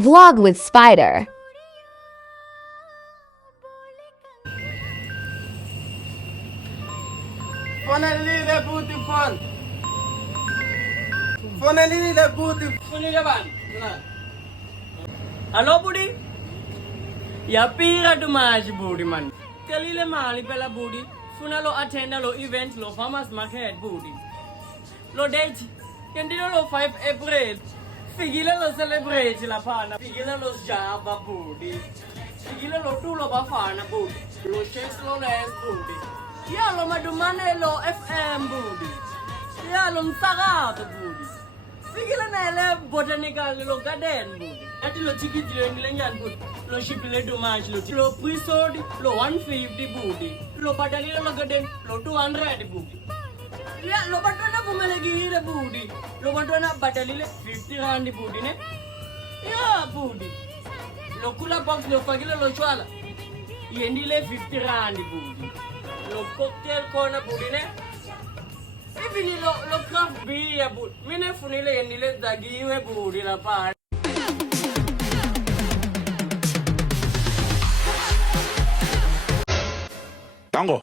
Vlog with Spider. Finally, the booty fun. Finally, the booty. Finally, man. Hello, buddy. Ya pira tu mas budi man. Kalile mali pela budi. Funa lo attend lo event lo farmers market budi. Lo date. Kendilo lo 5 April. Figila lo celebrate la pana. Figila lo java budi. Figila lo tu lo bafana budi. Lo shakes lo les budi. Ya lo madumane lo FM budi. Ya lo msagato budi. Figila na ele botanical lo garden budi. Ati lo tikiti lo ngilenyan budi. Lo shipile domage lo pre-sold lo 150 budi. Lo badali lo garden lo 200 budi. Ya lo batwana bumelegi hile budi. Lo batwana badali le 50 rand budi ne. Ya budi. Lo kula box lo fagile lo chwala. Yendile 50 rand budi. Lo cocktail corner budi ne. Ibini lo craft beer budi. Mine funile yendile dagiwe budi la pa. Tango.